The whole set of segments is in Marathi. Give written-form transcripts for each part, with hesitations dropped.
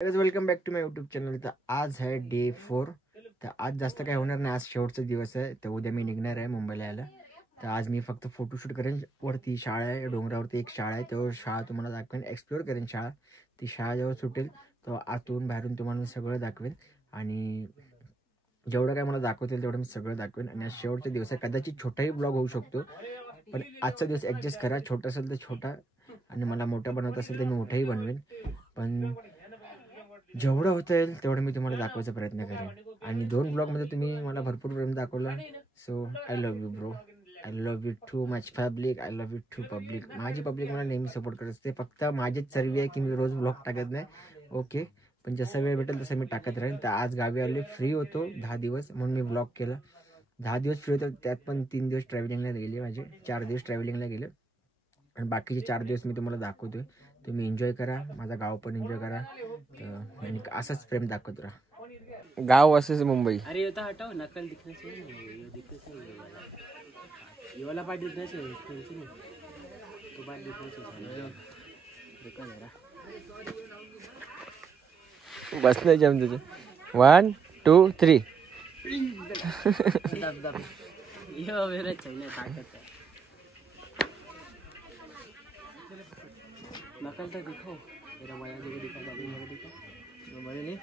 Welcome back to my YouTube channel. तर आज आहे डे 4। तर आज जास्त काय होणार नाही, आज शेवटचा दिवस आहे। तर उद्या मी निघणार आहे मुंबईला यायला। तर आज मी फक्त फोटोशूट करेन। वरती शाळा आहे, डोंगरावरती एक शाळा आहे, तो शाळा तुम्हाला दाखवेन, एक्सप्लोर करेन शाळा। ती शाळा जेव्हा सुटेल तो आतून बाहेरून तुम्हाला सगळं दाखवेन आणि जेवढं काय मला दाखवता येईल तेवढं मी सगळं दाखवेन। आणि आज शेवटचा दिवस आहे, कदाचित छोटाही ब्लॉग होऊ शकतो, पण आजचा दिवस ॲडजस्ट करा। छोटा असेल तर छोटा आणि मला मोठा बनवत असेल तर मी मोठाही बनवेन, पण जेवढं होता येईल तेवढं मी तुम्हाला दाखवायचा प्रयत्न करेन। आणि 2 ब्लॉगमध्ये तुम्ही मला भरपूर प्रेम दाखवला, so I love you bro, I love you too much public, I love you too public. माझी पब्लिक मला नेहमी सपोर्ट करत असते, फक्त माझीच चरबी आहे की मी रोज ब्लॉग टाकत नाही, ओके। पण जसा वेळ भेटेल तसं मी टाकत राहीन। तर आज गावी आले, फ्री होतो 10 दिवस म्हणून मी ब्लॉग केला। 10 दिवस फ्री होतो, त्यात पण 3 दिवस ट्रॅव्हलिंगला गेले, माझे 4 दिवस ट्रॅव्हलिंगला गेले आणि बाकीचे 4 दिवस मी तुम्हाला दाखवतोय। तुम्ही एन्जॉय करा, माझा गाव पण एन्जॉय करा, आणि असंच प्रेम दाखवत राहा। गाव असंच मुंबई। अरे ये तो हटाओ, नकल दिखने से ये दिखने से ये वाला पार्ट दिखने से तो पार्ट दिखने से देखो जरा बस नाही जम तुझे। 1 2 3 दब दब ये मेरा चाहिए ताकत है। नकल तो दिखाओ, मेरा मजा जो दिखा था मेरा दिखा तो मजा नहीं।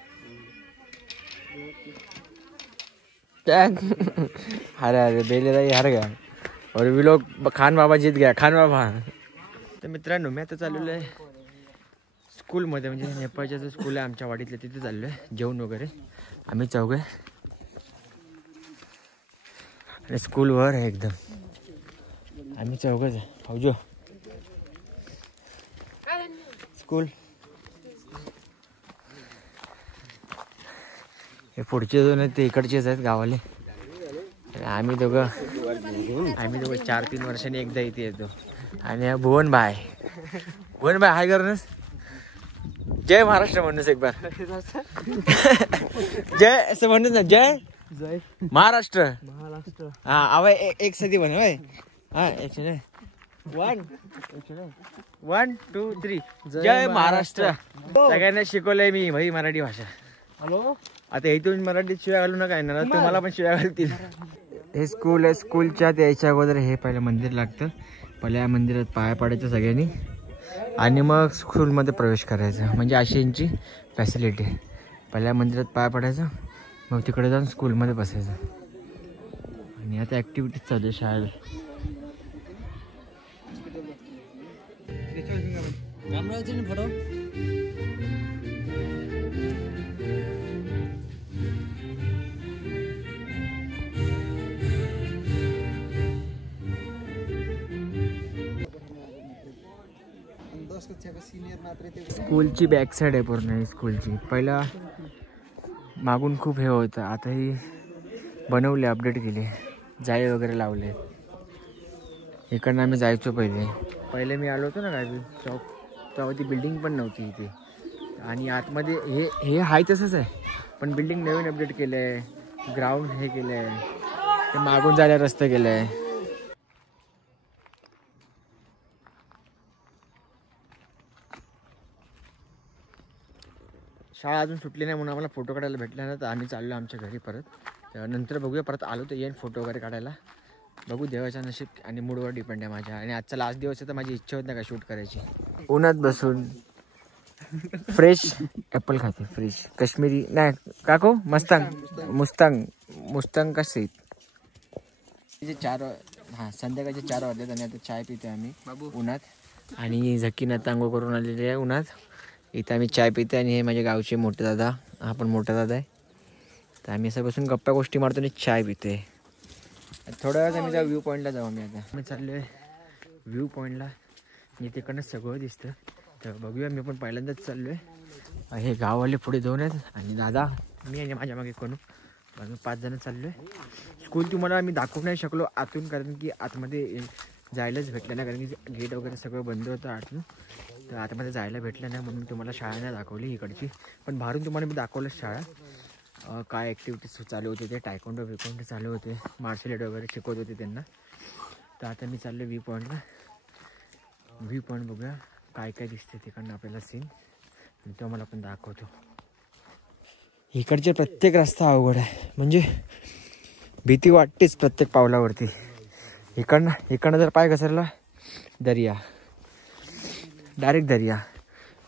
अरे अरे बेलेराई हार गया और वी लोग खान बाबा जीत गया, खान बाबा। तर मित्रांनो, मी आता चाललेलो आहे स्कूलमध्ये, म्हणजे नेपाळच्या जो स्कूल आहे आमच्या वाडीतलं, तिथे चाललो आहे जेवण वगैरे। आम्ही चौघे आणि स्कूलवर आहे एकदम, आम्ही चौघच आहे। भाऊजो स्कूल, हे पुढचे दोन आहेत ते इकडचेच आहेत गावाले। आम्ही दोघं 4-3 वर्षांनी एकदा इथे येतो। आणि भुवन भाई हाय करणस, जय महाराष्ट्र म्हणूनच एक बार जय असं म्हणत ना, जय जय महाराष्ट्र। महाराष्ट्र हा आवा एक सदी बन होय। हा 1 2 3 जय महाराष्ट्र। सगळ्यांना शिकवलंय मी भाई मराठी भाषा। हॅलो, आता इथून मराठीत शिव्या घालू नका, येणार तुम्हाला पण शिव्या घालतील। हे स्कूल आहे, स्कूलच्या यायच्या अगोदर हे पहिलं मंदिर लागतं। पहिल्या या मंदिरात पाया पडायचं सगळ्यांनी आणि मग स्कूलमध्ये प्रवेश करायचा, म्हणजे अशी यांची फॅसिलिटी आहे। पहिल्या मंदिरात पाया पडायचं, मग तिकडे जाऊन स्कूलमध्ये बसायचं। आणि आता ॲक्टिव्हिटीज चालू आहे शाळेत। फोटो स्कूलची बॅक साईड आहे पूर्ण ही स्कूलची। पहिला मागून खूप हे होतं, आता ही बनवले, अपडेट केले, जाळी वगैरे लावले। इकडनं आम्ही जायचो पहिले मी आलो होतो ना गावी चौक, तेव्हा ती बिल्डिंग पण नव्हती इथे। आणि आतमध्ये हे हाय तसंच आहे, पण बिल्डिंग नवीन अपडेट केलं आहे, ग्राउंड हे केलं आहे, ते मागून जायला रस्ता केलं आहे। शाळा अजून सुटली नाही म्हणून आम्हाला फोटो काढायला भेटला ना, तर आम्ही चाललो आमच्या घरी परत। तर नंतर बघूया, परत आलो तर येईन फोटो वगैरे काढायला, बघू देवाच्या नशीब आणि मूडवर डिपेंड आहे माझ्या। आणि आजचा लास्ट दिवस आहे तर माझी इच्छा होत नाही का शूट करायची। उन्हात बसून फ्रेश ॲपल खाते, फ्रेश काश्मीरी नाही काको, मुस्तांग कसे 4 संध्याकाळचे 4 वाजलेत आणि आता चाय पितो आम्ही उन्हात। आणि झकीन आता अंघोळ करून आलेली आहे उन्हात, इथं आम्ही चाय पितो। आणि हे माझे गावचे मोठे दादा, हा पण मोठा दादा आहे। तर आम्ही असं बसून गप्पा गोष्टी मारतो आणि चाय पितोय। थोड्या वेळात आम्ही व्ह्यू पॉईंटला जाऊ। आम्ही चाललो आहे व्ह्यू पॉईंटला, मी तिकडनं सगळं दिसतं, तर बघूया। मी पण पहिल्यांदाच चाललो आहे। हे गाववाले पुढे 2 आहेत आणि दादा, मी आणि माझ्या मागे कोण, 5 जण चाललो आहे। स्कूल तुम्हाला आम्ही दाखवू नाही शकलो आतून, कारण की आतमध्ये जायलाच भेटलं नाही, कारण की गेट वगैरे सगळं बंद होतं आतून, तर आतमध्ये जायला भेटलं नाही, म्हणून तुम्हाला शाळा नाही दाखवली इकडची। पण बाहेरून तुम्हाला मी दाखवलं शाळा, काय ॲक्टिव्हिटीज चालू होते, ते टायकोंडो बिकोंडो चालू होते, मार्शल आर्ट वगैरे शिकवत होते त्यांना। तर आता मी चाललो व्ह्यू पॉईंटला, व्ह्यू पॉईंट बघूया काय काय दिसते तिकडनं आपल्याला सीन, तो मला पण दाखवतो। इकडचे प्रत्येक रस्ता अवघड आहे, म्हणजे भीती वाटतेच प्रत्येक पावलावरती. इकडनं जर पाय घसरला दर्या, डायरेक्ट दर्या.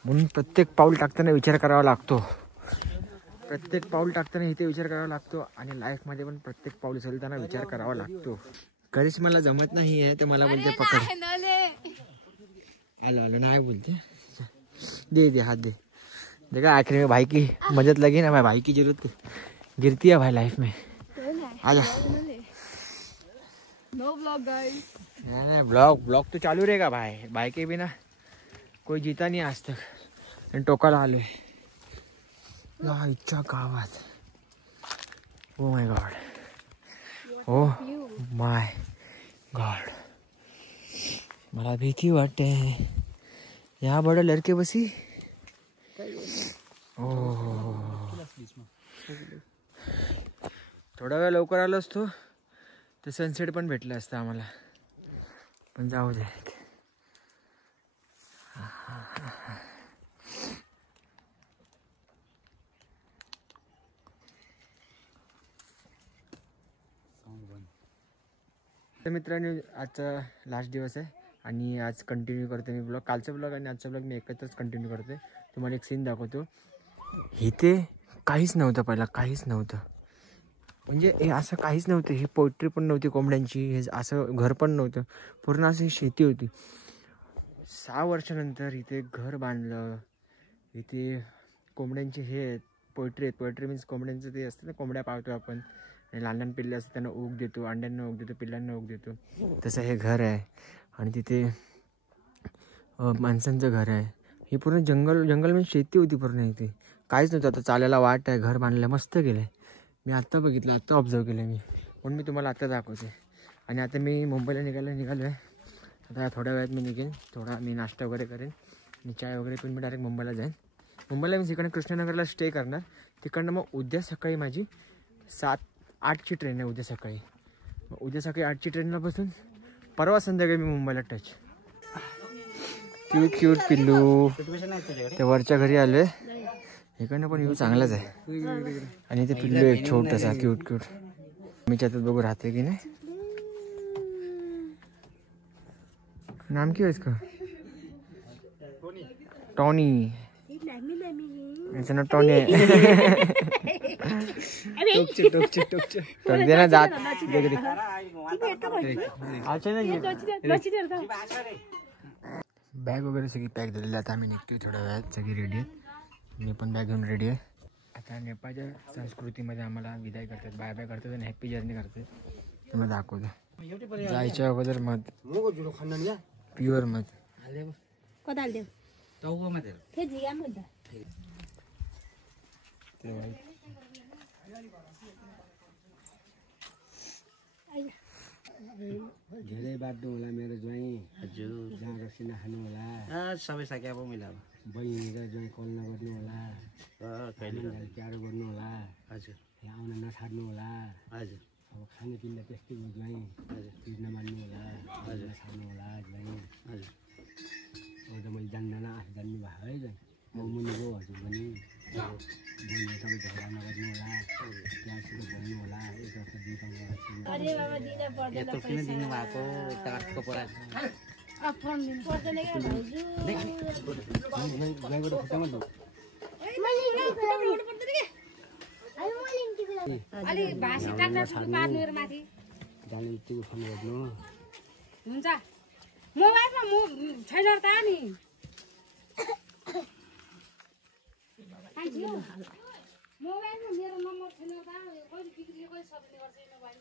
म्हणून प्रत्येक पाऊल टाकताना विचार करावा लागतो. प्रत्येक पाऊल टाकताना इथे विचार करावा लागतो आणि लाईफमध्ये पण प्रत्येक पाऊल उचलताना विचार करावा लागतो. कधीच मला जमत नाही आहे तर मला बोलते पकड. आलो नाही बोलते, दे हाथ दे. देखा आखिर में भाई की मदद लगी ना, भाई की जरूरत गिरती है भाई लाइफ में. आजा. No blog guys. नहीं ब्लॉग तो चालू रहेगा भाई के बिना कोई जीता नहीं आज तक. टोकाला आलोय या इच्छा गावात. Oh my God, oh my God, मला भीती वाटते. यहाँ बड़ा लड़के बसी. थोडा वेळ लवकर आलो असतो तर सनसेट पण भेटलं असतं आम्हाला, पण जाऊ दे. तर मित्रांनो, आजचा लास्ट दिवस आहे आणि आज कंटिन्यू करतो मी ब्लॉग. कालचा ब्लॉग आणि आजचा ब्लॉग मी एकत्रच कंटिन्यू करतो. तुम्हाला एक सीन दाखवतो. इथे काहीच नव्हतं पहिला, काहीच नव्हतं, म्हणजे हे असं काहीच नव्हतं. ही पोल्ट्री पण नव्हती कोंबड्यांची, हे असं घर पण नव्हतं, पूर्ण अशी शेती होती. 6 वर्षानंतर इथे घर बांधलं. इथे कोंबड्यांचे हे पोल्ट्री आहेत. पोल्ट्री मीन्स कोंबड्यांचं ते असतं ना, कोंबड्या पाळतो आपण, आणि लहान लहान पिल्ले असतात त्यांना ऊग देतो, अंड्यांना ऊग देतो, पिल्लांना ऊग देतो. तसं हे घर आहे आणि तिथे माणसांचं घर आहे. हे पूर्ण जंगल म्हणजे शेती होती पूर्ण. इथे काहीच नव्हतं. आता चालायला वाट आहे, घर बांधलं, मस्त केलं आहे. मी आत्ता बघितलं, आत्ता ऑब्झर्व केलं मी, पण मी तुम्हाला आत्ता दाखवते. आणि आता मी मुंबईला निघालो आहे. आता थोड्या वेळात मी निघेन, थोडा मी नाश्ता वगैरे करेन आणि चाय वगैरे पिऊन मी डायरेक्ट मुंबईला जाईन. मुंबईला मी इकडनं कृष्णनगरला स्टे करणार. तिकडनं मग उद्या सकाळी माझी 7-8ची ट्रेन आहे उद्या सकाळी. मग उद्या सकाळी 8ची ट्रेनला बसून परवा संध्याकाळी मी मुंबईला टच. क्यूट पिल्लू ते वरच्या घरी आलोय. इकडनं पण व्ह्यू चांगलाच आहे. आणि ते पिल्लू एक छोटासा क्यूट मी त्याच्यात बघू राहते की नाही. नाम क्या है इसका? टॉनी. ऐसा ना टॉनी टोक देना दांत. देख अच्छा ना. बॅग वगैरे सगळी पॅक झालेली. आता आम्ही निघतोय थोड्या वेळात, सगळी रेडी आहे. मी पण बॅग घेऊन रेडी आहे. आता नेपाळच्या संस्कृतीमध्ये आम्हाला विदाई करतात, बाय बाय करतात आणि हॅप्पी जर्नी करतात. तुम्हाला दाखवतो. जायच्या अगोदर मध, प्युअर मध. कोदाल देव हे जिया मध धेरै बाटो होला मेरो ज्वाइँ. हजुर, जहाँ रक्सी नखानु होला. सबै सके अब मिलाऊ. बहिनी र ज्वाइँ कल नगर्नु होला. कहिले क्यारो गर्नु होला. हजुर, यहाँ आउन नछाड्नु होला. हजुर, अब खानेपिना त्यस्तै हो ज्वाइँ. हजुर, पिर नमान्नु होला. हजुर, नछाड्नु होला ज्वाइँ. हजुर, अब त मैले जान्दैन, आफू जान्नु भएको है ज्वाइँ. म मुनि गयो हजुर पनि. बहिनीसँग झगडा नगर्नु होला. त्यहाँसित बोल्नु होला. एक अर्को यत्रो किन दिनुभएको काठको परा जाने बित्तिकै फोन गर्नु हुन्छ. मोबाइलमा छैन त नि. मोबाइलमा मेरो नम्बर छैन त. कहिले बिग्रियो, कहिले सब्ने गर्छ यो मोबाइल.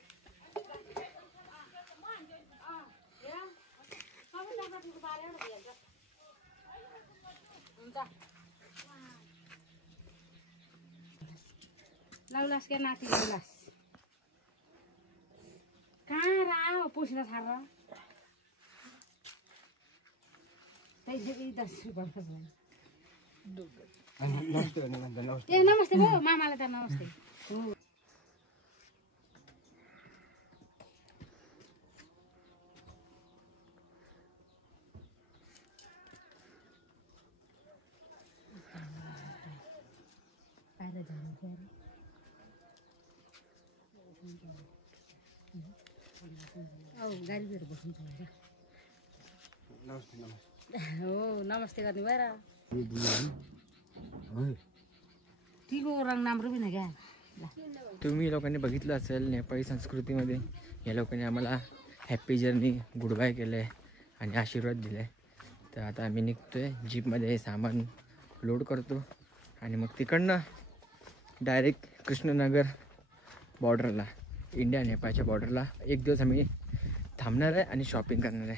लौलास के नाति लौलास कहाँ रहा पुछना था र त्यसरी 10 रुपैयाँ ए नमस्ते भयो मामालाई त नमस्ते. बाहिर जानु गाडीतिर बस्नु हो नमस्ते गर्ने भएर तिको रंग राम्रो पनि क्या. तुम्ही लोकांनी बघितलं असेल नेपाळी संस्कृतीमध्ये या लोकांनी आम्हाला हॅप्पी जर्नी गुड बाय केलं आहे आणि आशीर्वाद दिले. तर आता आम्ही निघतोय जीपमध्ये सामान लोड करतो आणि मग तिकडनं डायरेक्ट कृष्णनगर बॉर्डरला इंडिया नेपाळच्या बॉर्डरला एक दिवस आम्ही थांबणार आहे आणि शॉपिंग करणार आहे.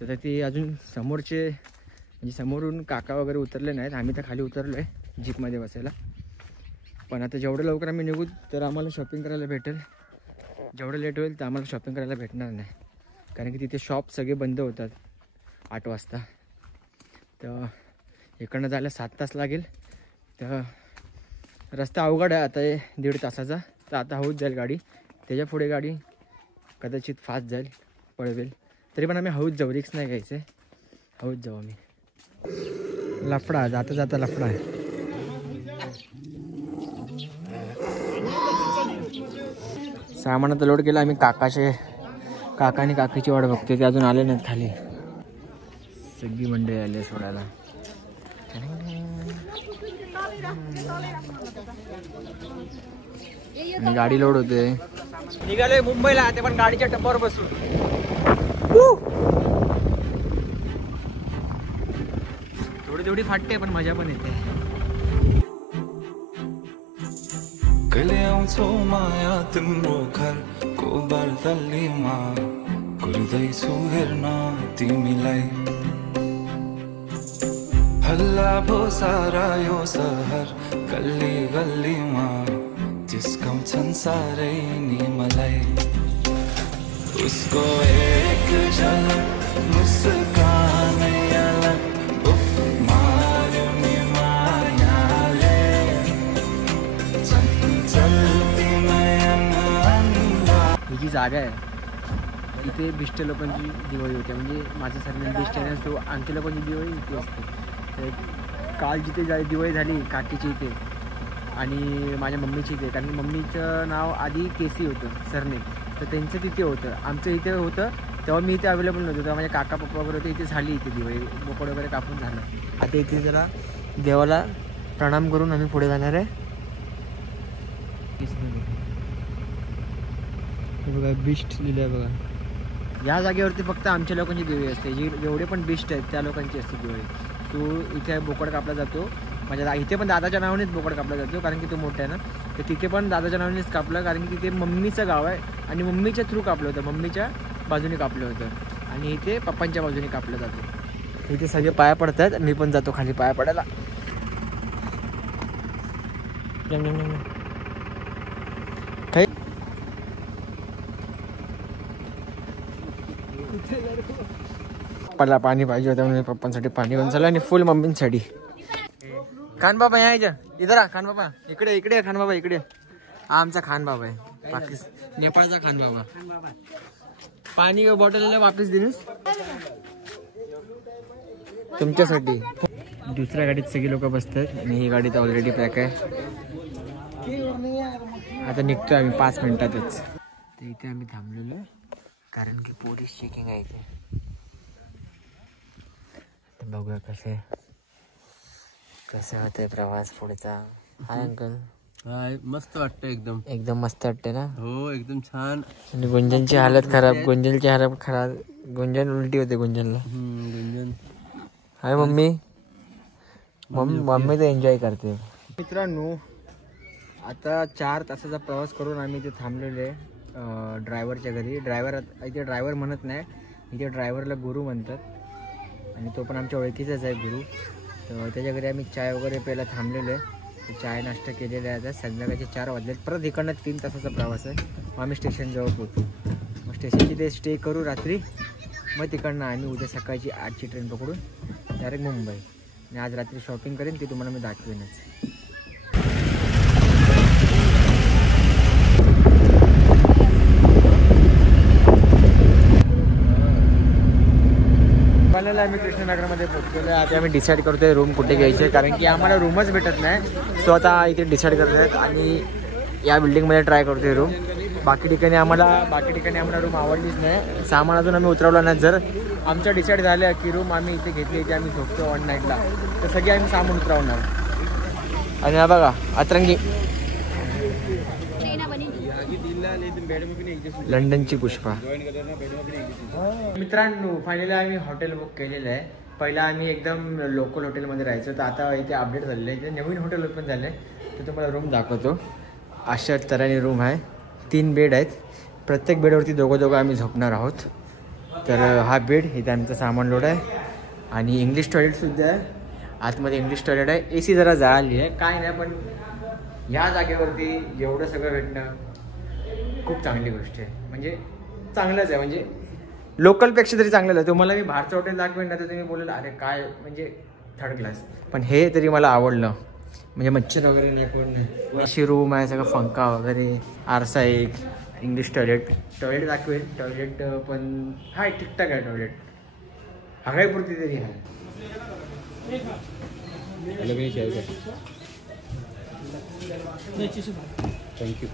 तर ती अजून समोरचे म्हणजे समोरून काका वगैरे उतरले नाहीत. आम्ही तर खाली उतरलो आहे जीपमध्ये बसायला. पण आता जेवढं लवकर आम्ही निघू तर आम्हाला शॉपिंग करायला भेटेल. जेवढं लेट होईल तर आम्हाला शॉपिंग करायला भेटणार नाही कारण की तिथे शॉप सगळे बंद होतात 8 वाजता. तर इकडनं जायला 7 तास लागेल. तर रस्ता अवघड आहे आता 1.5 तासाचा. तर आता हळूच जाईल गाडी. त्याच्या पुढे गाडी कदाचित फास्ट जाईल पळवेल. तरी पण आम्ही हळूच जाऊ रिक्स नाही घ्यायचं. हळूच जाऊ आम्ही. लफडा जाता जाता लफडा आहे. सामान आता लोड केलं आम्ही. काका आणि काकीची वाट बघतोय. ते अजून आले नाहीत खाली. सगळी मंडळी आली सोडायला. आणि गाडी लोड होते. निघालोय मुंबईला ते पण गाडीच्या टप्प्यावर बसून. थोडी फाटते पण मजा पण येते. कहिले आउँछौ माया तिम्रो घरको बर्दलीमा कुर्दैछु हेर्न तिमीलाई. हल्ला भो सारा यो सहर गल्ली गल्लीमा जिस्काउँछन् सारै नि मलाई. उसको एक झलक मुस्कान ही जागा आहे इथे बिष्ट लोकांची दिवाळी होते. म्हणजे माझं सरनेम बिष्ट आहे ना. सो आमच्या लोकांची दिवाळी इथे असते. तर काल जिथे दिवाळी झाली काकीची इथे आणि माझ्या मम्मीची इथे. कारण मम्मीचं नाव आधी केसी होतं सरनेम. तर त्यांचं तिथे होतं. आमचं इथे होतं तेव्हा मी इथे अवेलेबल नव्हतं. तेव्हा माझ्या काका पप्पा वगैरे होते. इथे झाली इथे दिवाळी. बोकड वगैरे कापून झालं. आता इथे जरा देवाला प्रणाम करून आम्ही पुढे जाणार आहे. बघा बिष्ट लिहिलं आहे बघा. या जागेवरती फक्त आमच्या लोकांची दिवाळी असते. जेवढे पण बिष्ट आहेत त्या लोकांची असते दिवाळी. तो इथे बोकड कापला जातो. माझ्या इथे पण दादाच्या नावानेच बोकड कापला जातो कारण की तो मोठा आहे ना. तर तिथे पण दादाच्या नावानेच कापलं कारण की तिथे मम्मीचं गाव आहे आणि मम्मीच्या थ्रू कापलं होतं. मम्मीच्या बाजूने कापलं होतं आणि इथे पप्पांच्या बाजूने कापलं जातं. इथे सगळे पाया पडतात. मी पण जातो खाली पाया पडायला. पप्पाला पाणी पाहिजे होतं म्हणजे पप्पांसाठी पाणी घेऊन चाललं आणि फुल मम्मींसाठी. खान बाबा यायचं इधर. खान बाबा इकडे खान बाबा इकडे. हा आमचा खान बाबा आहे. पाकिस्तान नेपाळचा खान बाबा. पाणी बॉटल वापस दिलीस तुमच्यासाठी. दुसऱ्या गाडीत सगळी लोक बसतात आणि ही गाडी तर ऑलरेडी पॅक आहे. आता निघतो आम्ही 5 मिनिटातच. तर इथे आम्ही थांबलेलो आहे कारण की पोलीस चेकिंग आहे इथे. बघूया कसं होतंय प्रवास पुढचा. Hi uncle. हाय. मस्त वाटतं एकदम मस्त वाटते ना. हो एकदम छान. आणि गुंजनची हालत खराब. गुंजन उलटी होते गुंजनला. गुंजन. हाय मम्मी. मम्मी तर एन्जॉय करते. मित्रांनो आता 4 तासाचा प्रवास करून आम्ही इथे थांबलेलो आहे ड्रायव्हरच्या घरी. इथे ड्रायव्हर म्हणत नाही. इथे ड्रायव्हरला गुरु म्हणतात आणि तो पण आमच्या ओळखीचाच आहे गुरु. तर त्याच्या घरी आम्ही चाय वगैरे प्यायला थांबलेलो आहे. तर चाय नाश्ता केलेला आहे. आता संध्याकाळचे 4 वाजलेत. परत इकडनं 3 तासाचा प्रवास आहे. मग आम्ही स्टेशनजवळ पोहोचू. मग स्टेशनची ते स्टे करू रात्री. मग तिकडनं आम्ही उद्या सकाळची 8ची ट्रेन पकडून डायरेक्ट मुंबई. आणि आज रात्री शॉपिंग करेन ती तुम्हाला मी दाखवेनच. आम्ही कृष्णनगरमध्ये पोहोचलेलो आहे. आता आम्ही डिसाईड करतोय रूम कुठे घ्यायचे कारण की आम्हाला रूमच भेटत नाही. सो आता इथे डिसाईड करतोय आणि या बिल्डिंगमध्ये ट्राय करतोय रूम. बाकी ठिकाणी आम्हाला रूम आवडलीच नाही. सामान अजून आम्ही उतरवलं नाही. जर आमचं डिसाईड झालं की रूम आम्ही इथे घेतली इथे आम्ही झोपतो ऑन नाईटला तर सगळे आम्ही सामान उतरवणार. आणि हा बघा अतरंगी लंडनची पुष्पा. मित्रांनो फायनली आम्ही हॉटेल बुक केलेलं आहे. पहिला आम्ही एकदम लोकल हॉटेलमध्ये राहायचो तर आता इथे अपडेट झालेलं आहे. इथे नवीन हॉटेल ओपन झालं आहे तर तुम्हाला रूम दाखवतो. अशा तऱ्हेने रूम आहे. 3 बेड आहेत. प्रत्येक बेडवरती दोघं आम्ही झोपणार आहोत. तर हा बेड इथे आमचं सामान लोड आहे आणि इंग्लिश टॉयलेटसुद्धा आहे. आतमध्ये इंग्लिश टॉयलेट आहे. AC जरा जाळली आहे काय नाही पण ह्या जागेवरती एवढं सगळं भेटणं खूप चांगली गोष्ट आहे. म्हणजे चांगलंच आहे. म्हणजे लोकलपेक्षा तरी चांगलं आहे. तुम्हाला मी बाहेरचं हॉटेल दाखवेन ना तर तुम्ही बोलेल अरे काय म्हणजे थर्ड क्लास. पण हे तरी मला आवडलं. म्हणजे मच्छर वगैरे नाही कोण नाही. अशी रूम आहे सगळं पंखा वगैरे आरसा एक इंग्लिश टॉयलेट दाखवेल. टॉयलेट पण हाय ठीकठाक आहे. टॉयलेट हगाईपुरती तरी आहे. थँक्यू.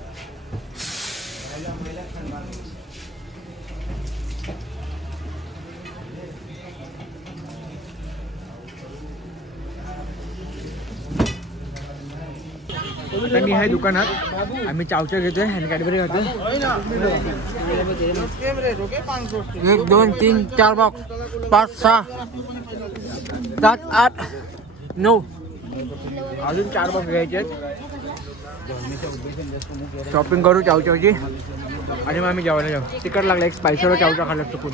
आता मी आहे दुकानात. आम्ही चावच्या घेतोय आणि कॅडबरी घेतोय. 1 2 3 4 बॉक्स 5 6 7 8 9 अजून 4 बॉक्स घ्यायचे आहेत. शॉपिंग करू चावच्याची आणि मग आम्ही जेवायला जाऊ. तिकट लागला एक स्पायसीवर चावच्या खाल्लं चुकून.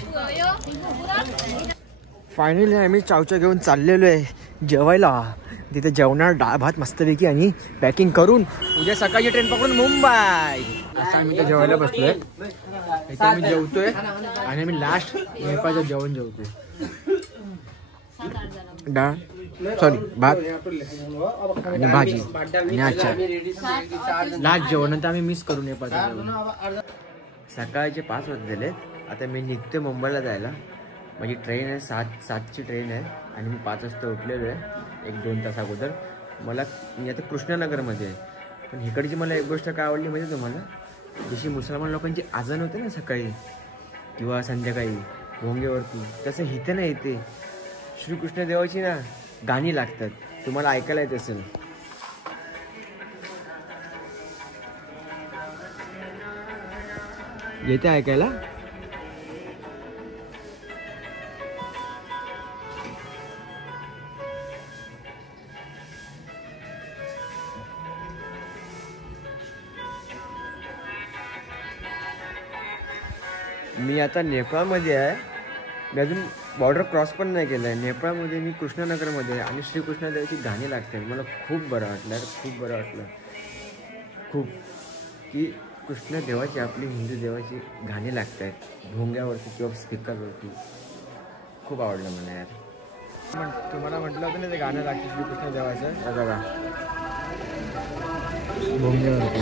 फायनली आम्ही चावच्या घेऊन चाललेलो आहे जेवायला. तिथे जेवणार डाळ भात मस्तपैकी आणि पॅकिंग करून उद्या सकाळची ट्रेन पकडून मुंबई. असं आम्ही त्या जेवायला बसलोय. इथे आम्ही जेवतोय आणि आम्ही लास्ट नेपाळचं जेवण जेवतोय. डाळ भात आणि भाजी आणि आचार. लास्ट जेवण नंतर आम्ही मिस करू नेपाळचं जेवण. सकाळचे 5 वाजलेले. आता मी निघतो मुंबईला जायला. माझी ट्रेन आहे 7ची ट्रेन आहे आणि मी 5 वाजता उठलेलो आहे 1-2 तास अगोदर. मी आता कृष्णानगरमध्ये आहे. पण इकडची मला एक गोष्ट काय आवडली म्हणजे तुम्हाला जशी मुसलमान लोकांची आजान होते ना सकाळी किंवा संध्याकाळी भोंगेवरती तसं इथे नाही. इथे श्रीकृष्ण देवाची ना गाणी लागतात. तुम्हाला ऐकायला येत असेल. येते ऐकायला. मी आता नेपाळमध्ये आहे. मी अजून बॉर्डर क्रॉस पण नाही केलं आहे. नेपाळमध्ये मी कृष्णानगरमध्ये आणि श्रीकृष्णदेवाची गाणी लागतात. मला खूप बरं वाटलं खूप बरं वाटलं खूप की कृष्णदेवाची आपली हिंदू देवाची गाणी लागत आहेत भोंग्यावरती किंवा स्पीकरवरती. खूप आवडलं मला यार. तुम्हाला म्हटलं होतं ना ते गाणं लागतं श्रीकृष्णदेवाचं. बघा भोंग्यावरती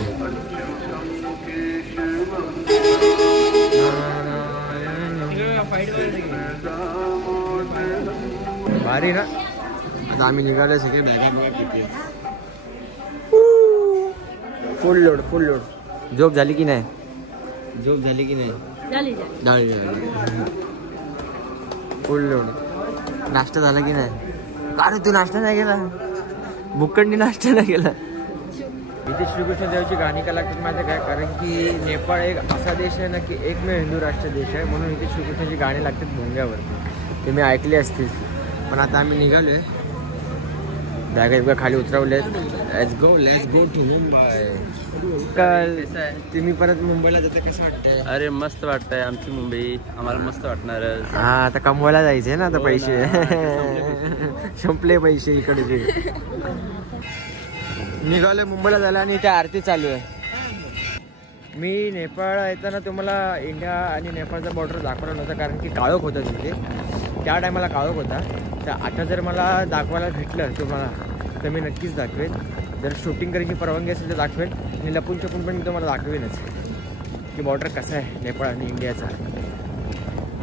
भारी ना. आता आम्ही निघालो सगळे बॅगा फुल लोड. झोप झाली की नाही. झाली फुल लोड. नाश्ता झाला की नाही. अरे तू नाश्ता नाही केला. भुक्कंडी नाश्ता नाही केला. इथे श्रीकृष्ण देवाची गाणी का लागतात माहिती काय. कारण की नेपाळ एक असा देश आहे ना की एकमेव हिंदू राष्ट्र देश आहे म्हणून इथे श्रीकृष्णाची गाणी लागतात भोंग्यावर. ते मी ऐकली असतील. पण आता आम्ही निघालो आहे. बॅगा खाली उतरवलेत. Let's go to Mumbai. काल तुम्ही परत मुंबईला जाता कसं वाटतंय. अरे मस्त वाटतंय. आमची मुंबई आम्हाला मस्त वाटणार. हा आता कमवायला जायचंय ना. आता पैसे संपले पैसे इकडचे. निघालोय मुंबईला जायला आणि इथे आरती चालू आहे. मी नेपाळ येताना तुम्हाला इंडिया आणि नेपाळचा बॉर्डर दाखवला नव्हता कारण की काळोख होता तिथे. त्या टायमाला काळोख होता. तर आता जर मला दाखवायला भेटलं तुम्हाला तर मी नक्कीच दाखवेन. जर शूटिंग करायची परवानगी असेल तर दाखवेन. आणि लपून छपून पण मी तुम्हाला दाखवेनच की बॉर्डर कसं आहे नेपाळ आणि इंडियाचा.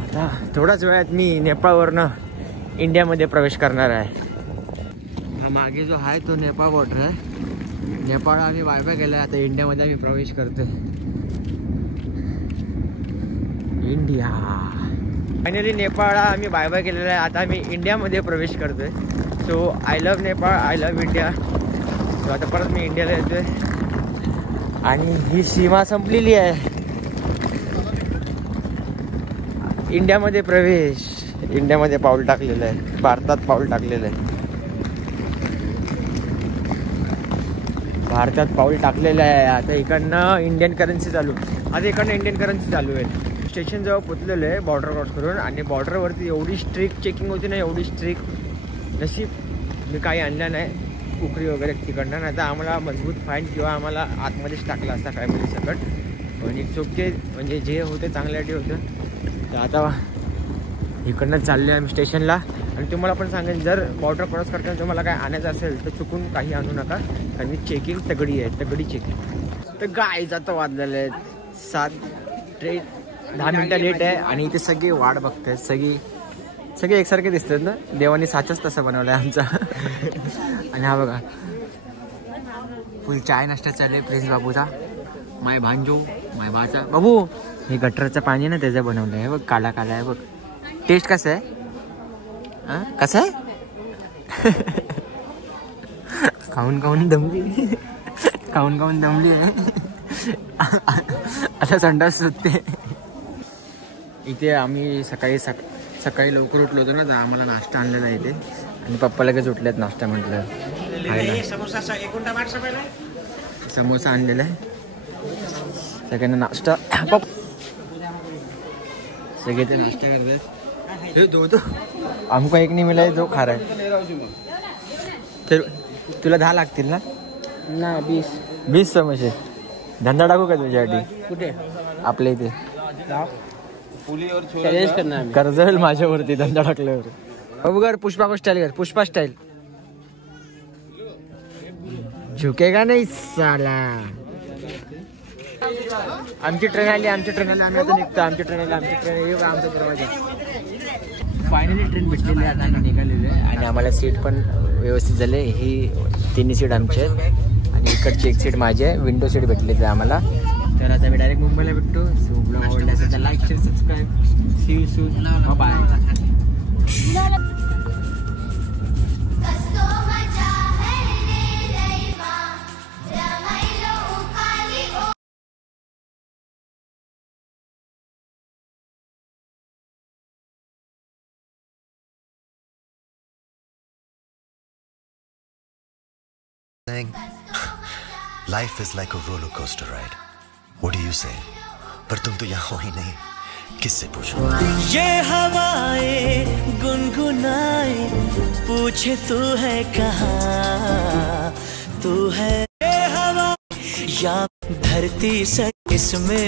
आता थोड्याच वेळात मी नेपाळवरनं इंडियामध्ये प्रवेश करणार आहे. हा मागे जो आहे तो नेपाळ बॉर्डर आहे. नेपाळ आणि वायव्या गेला. आता इंडियामध्ये आम्ही प्रवेश करतोय. इंडिया. फायनली नेपाळला आम्ही बाय बाय केलेला आहे. आता आम्ही इंडियामध्ये प्रवेश करतोय. So I love Nepal, I love India. So आता परत मी इंडियाला येतोय आणि ही सीमा संपलेली आहे. इंडियामध्ये प्रवेश, इंडियामध्ये पाऊल टाकलेलं आहे, भारतात पाऊल टाकलेलं आहे, भारतात पाऊल टाकलेलं आहे. आता इकडनं इंडियन करन्सी चालू आहे. स्टेशन जवळ पोचलेलं आहे बॉर्डर क्रॉस करून. आणि बॉर्डरवरती एवढी स्ट्रिक्ट चेकिंग होती ना, एवढी स्ट्रिक्ट. नशीब मी काही आणलं नाही उकरी वगैरे तिकडनं, नाही तर आम्हाला मजबूत फाईन किंवा आम्हाला आतमध्येच टाकला असता फॅमिली सकट. पण एक चोपके म्हणजे जे होते चांगल्यासाठी होतं. तर आता इकडनं चालले आम्ही स्टेशनला. आणि तुम्हाला पण सांगेन, जर बॉर्डर क्रॉस करताना तुम्हाला काय आणायचं असेल तर चुकून काही आणू नका, कारण चेकिंग तगडी आहे, तगडी चेकिंग. तर गाईज आता वाजलेले आहेत 7. ट्रेन 10 मिनटं लेट आहे आणि इथे सगळे वाट बघतायत. सगळे एकसारखे दिसतात ना, देवानी साचच तसा बनवला आहे आमचा. आणि हा बघा फुल चाय नाश्ता चालले प्रिन्स बाबूचा. माय भांजो, माय बाचा बाबू. हे गटरचं पाणी ना त्याचं बनवलं आहे बघ, काला काला आहे बघ. टेस्ट कसं आहे? हां कसं आहे? खाऊन खाऊन दमली आहे. आता संडास सुटते. इथे आम्ही सकाळी लवकर उठलो होतो ना, तर आम्हाला नाश्ता आणलेला आहे इथे. आणि पप्पा लगेच उठलेत नाश्ता म्हटलं. समोसा आणलेला आहे सगळ्यांना नाश्ता. सगळे ते नाश्ता करतात. हमको एक नहीं मिला है, जो खा रहा है. तुला 10 लागतील ना? 20 समोसे. धंदा टाकू का तुझ्यासाठी? कुठे? आपल्या इथे कर्ज होईल माझ्यावरती धंदा टाकल्यावर. बघू कर पुष्पा स्टाईल कर, पुष्पा स्टाईल. झुकेगा नाही साला. आमची ट्रेन आली आम्ही आता निघतो. आमची ट्रेन आमचा दरवाजा. फायनली ट्रेन भेटलेली आहे, आता आम्ही निघालेलो आहे. आणि आम्हाला सीट पण व्यवस्थित झाले. ही 3 सीट आमची आहेत आणि इकडची एक सीट माझी आहे. विंडो सीट भेटली आहे आम्हाला. तर आता मी डायरेक्ट मुंबईला भेटतो. सो ब्लॉग आवडला असेल तर like, share, subscribe. See you soon. Bye. Life is like a roller coaster ride. What do you say? पर तुम तो यहाँ हो ही नहीं, किससे पूछो? ये हवाएं गुनगुनाए पूछे तू है कहाँ, तू है ये हवा या धरती से इसमें